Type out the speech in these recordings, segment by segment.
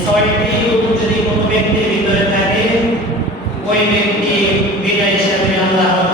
ছয়টি রূপ যদি কোনো ব্যক্তির ভিতরে থাকে ওই ব্যক্তি বিনা হিসাবে আল্লাহ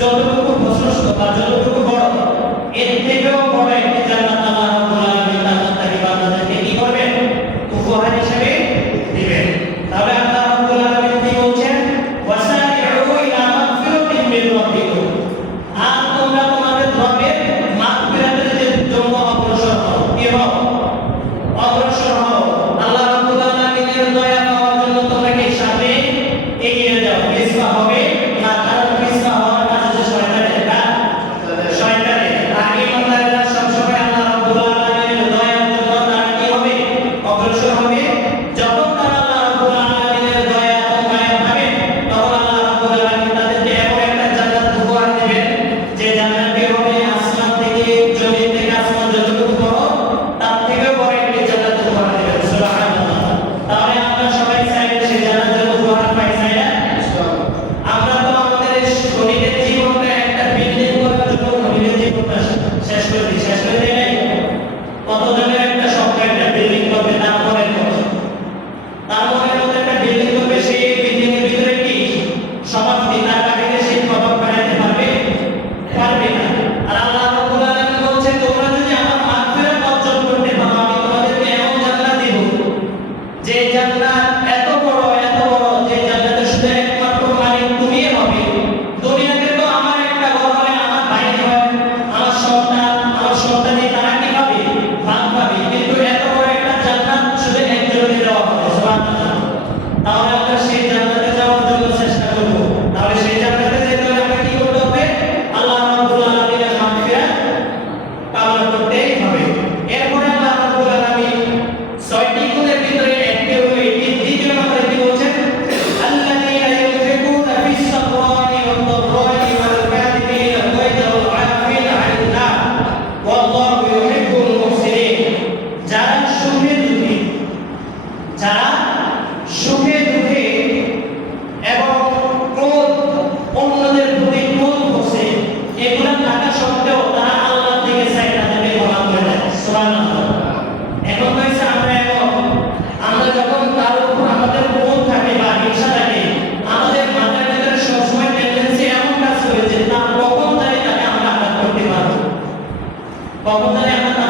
যতটুকু প্রশস্ত বা যতটুকু 保证大家看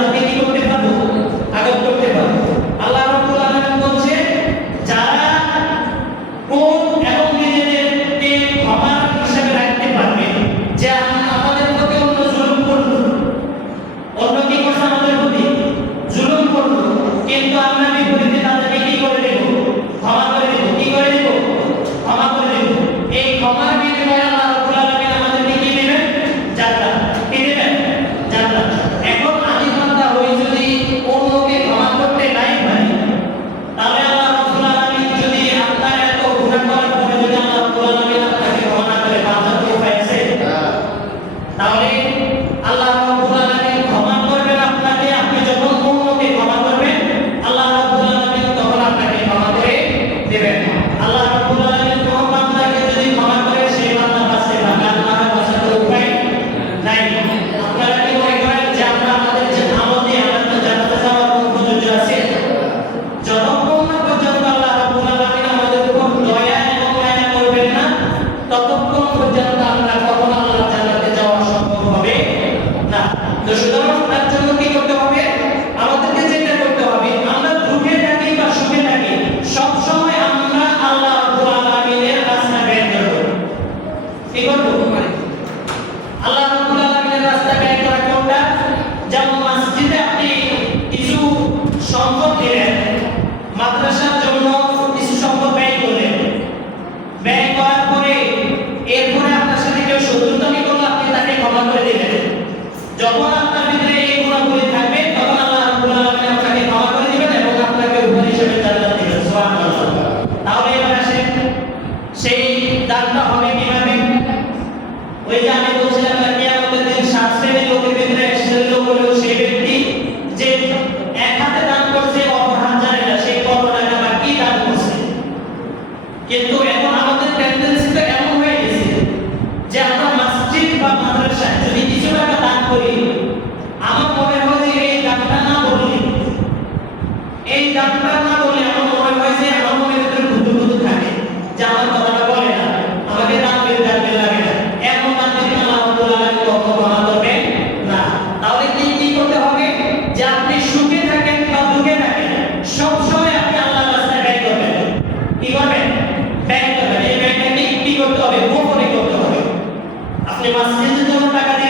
আপনি মাসজিদে যেমন টাকা দিয়ে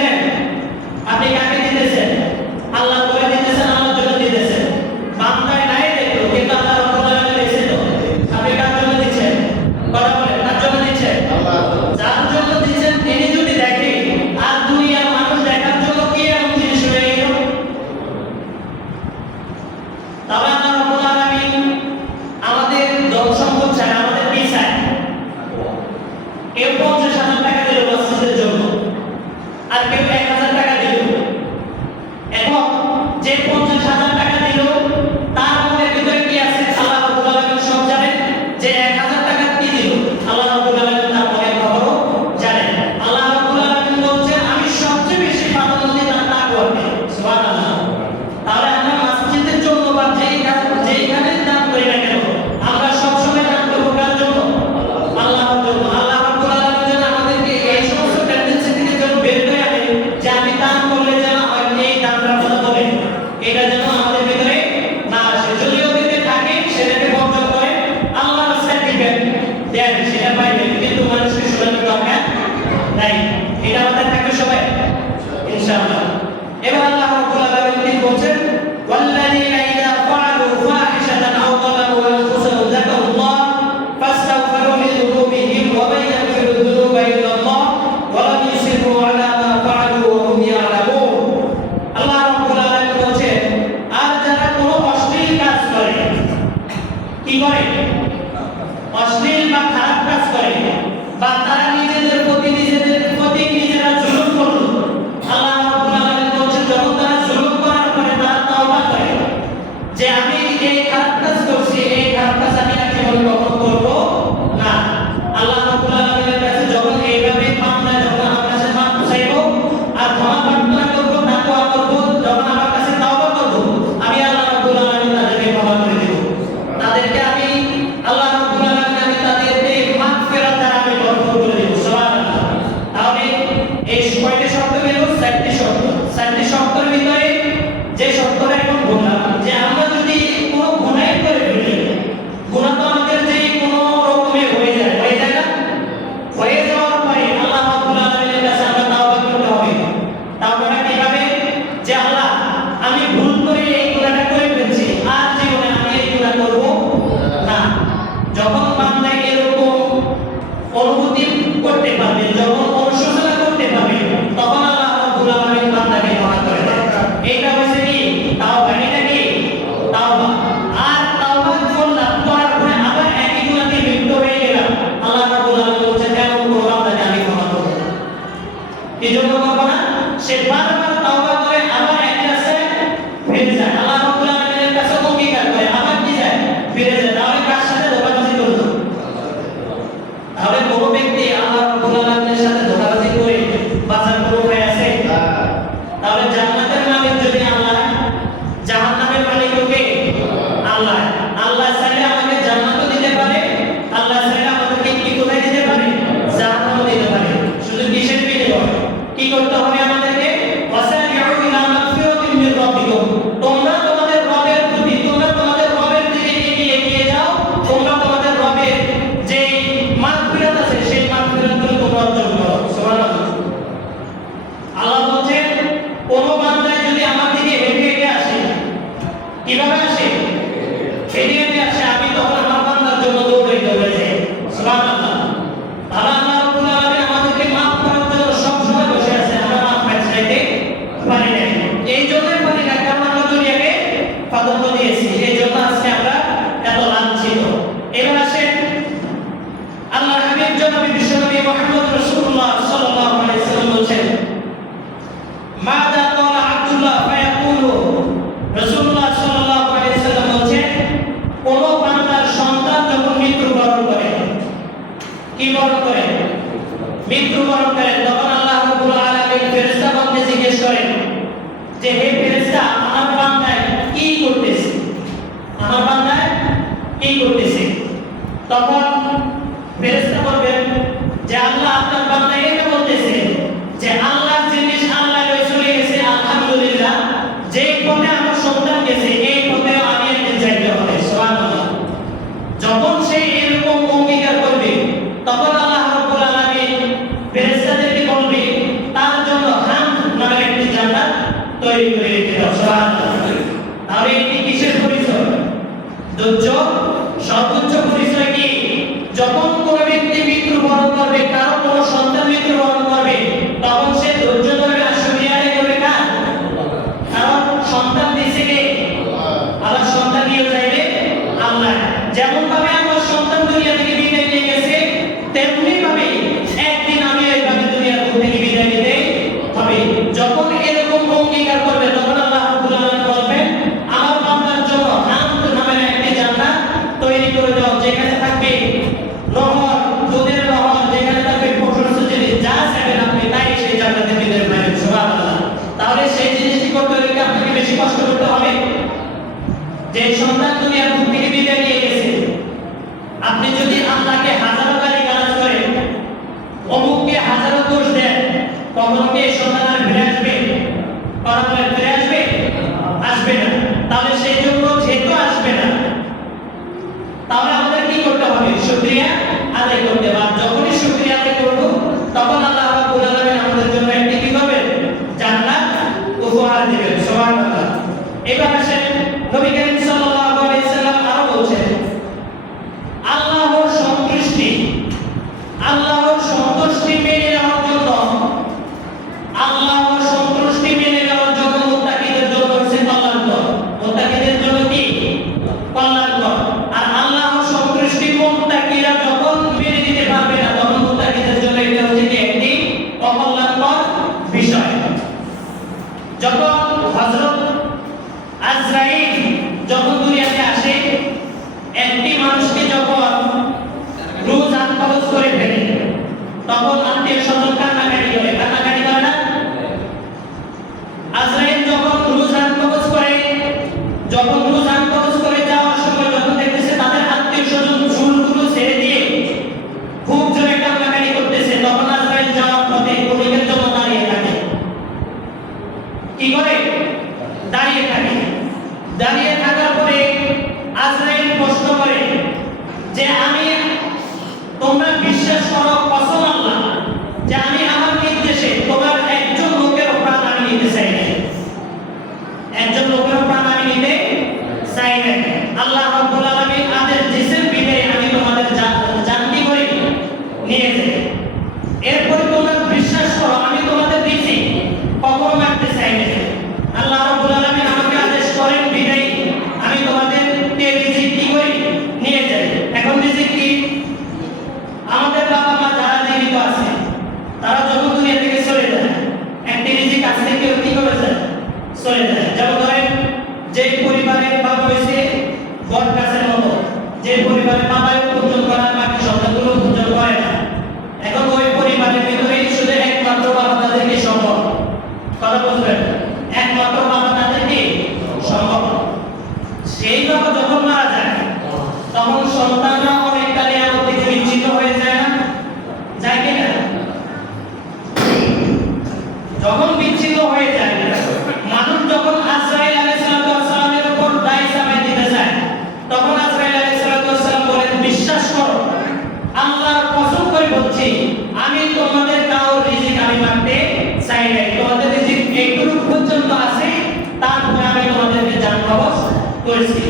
করেছি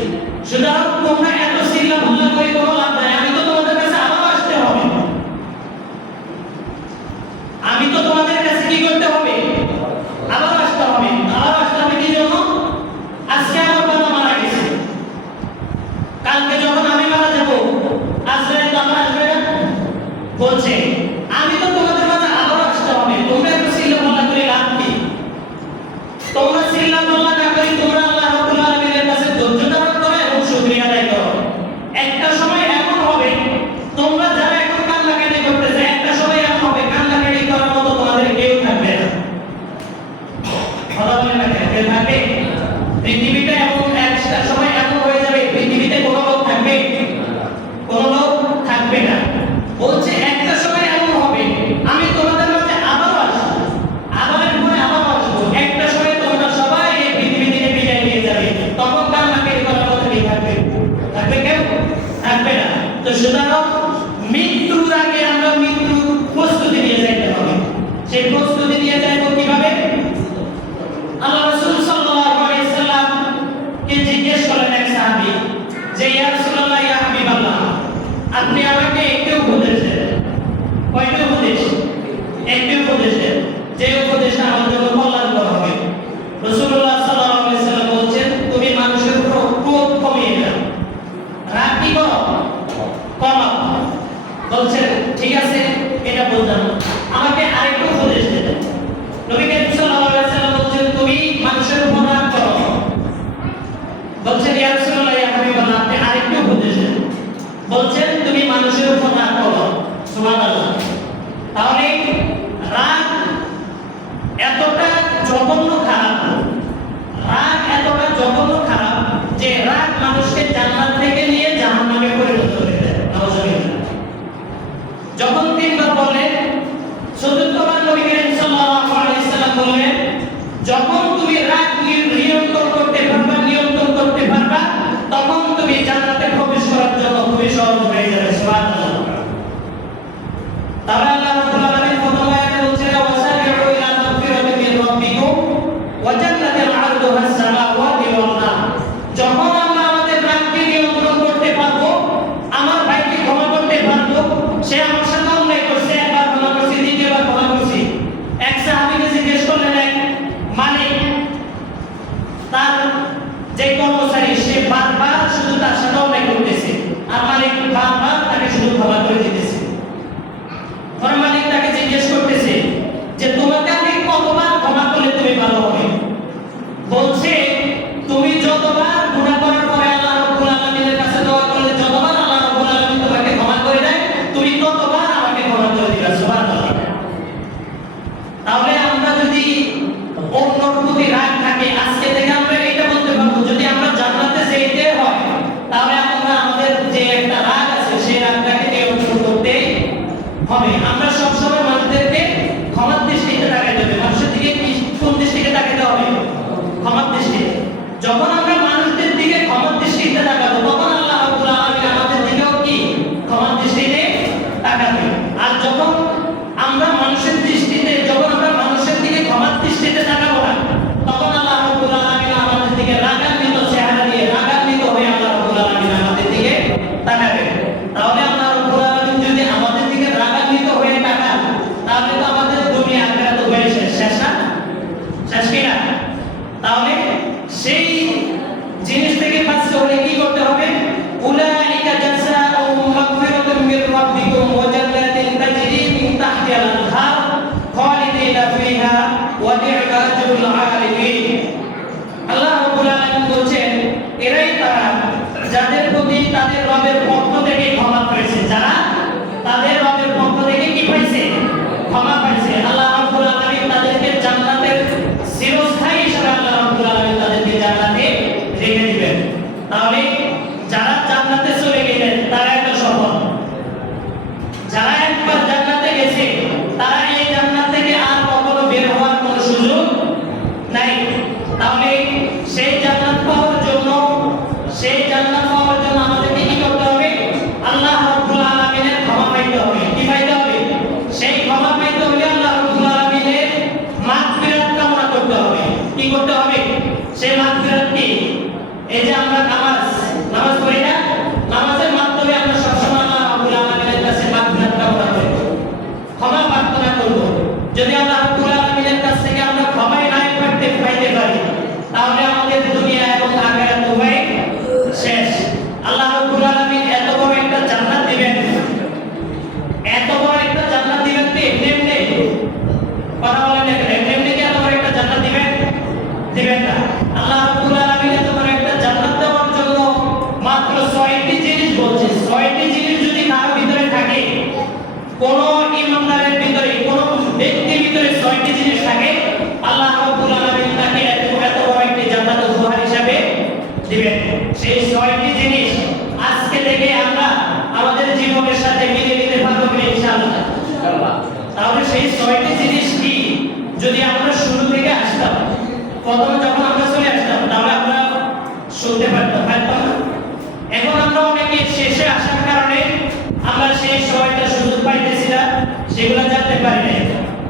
সুতরাং তোমরা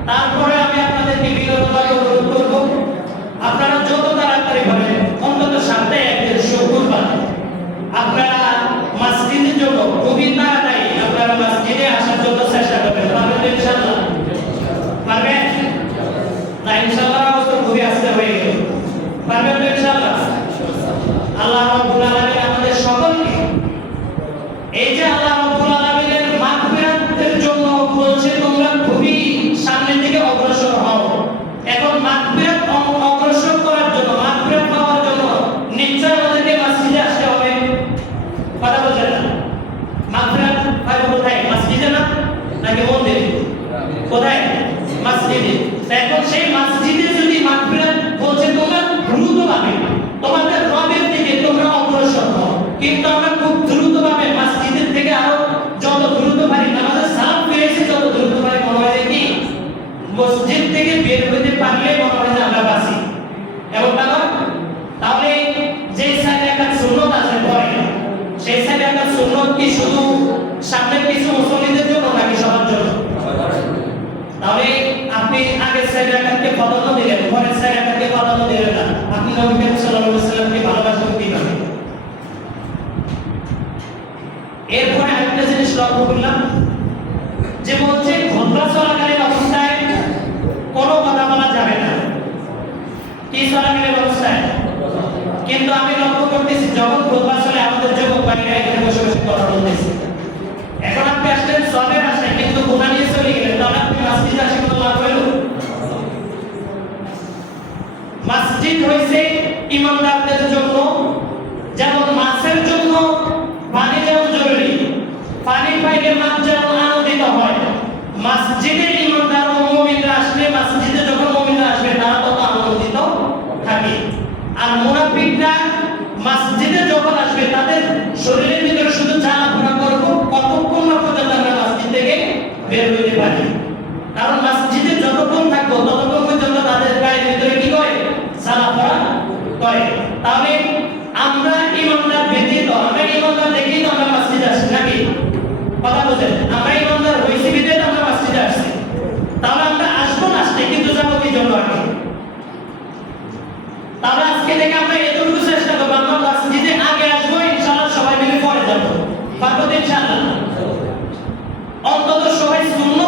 তারপরে আমি আপনাদেরকে বিগতভাবে অনুরোধ করব, আপনারা যত তাড়াতাড়ি পারেন, অন্তত সপ্তাহে একদিন শুক্রবার আপনারা মাসজিদের জন্য খুবই তাড়াতাড়ি আপনারা মাসজিদে আসার জন্য চেষ্টা করবেন। পারবেন ইনশাআল্লাহ? পারবেন? না ইনশাআল্লাহ অবস্থা খুবই আস্তে হয়ে গেল। পারবেন মসজিদ হয়েছে ইমানদারদের জন্য, যেমন মাছের জন্য পানি যেমন জরুরি। পানি পাইলে মাছ যেমন আনন্দিত হয়, মাছ মসজিদের আজকে থেকে আমরা এতটুকু চেষ্টা করব, আমরা মসজিদে আগে আসব ইনশাল্লাহ সবাই মিলে পরে যাব। পারব ইনশাল্লাহ অন্তত সবাই শুনুন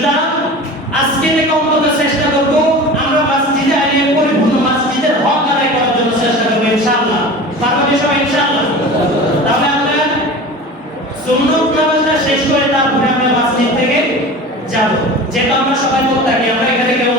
সুতরাং আজকে চেষ্টা করব, আমরা মসজিদে আলিয়ে পরিপূর্ণ মসজিদের হক আদায় করার জন্য চেষ্টা করব, ইনশাআল্লাহ। মানে সবাই ইনশাআল্লাহ। তাহলে আমরা সুন্নত নামাজটা শেষ করে তারপরে আমরা মসজিদ থেকে যাব। যেটা আমরা সবাই বলতে থাকি আমরা এখানে কেউ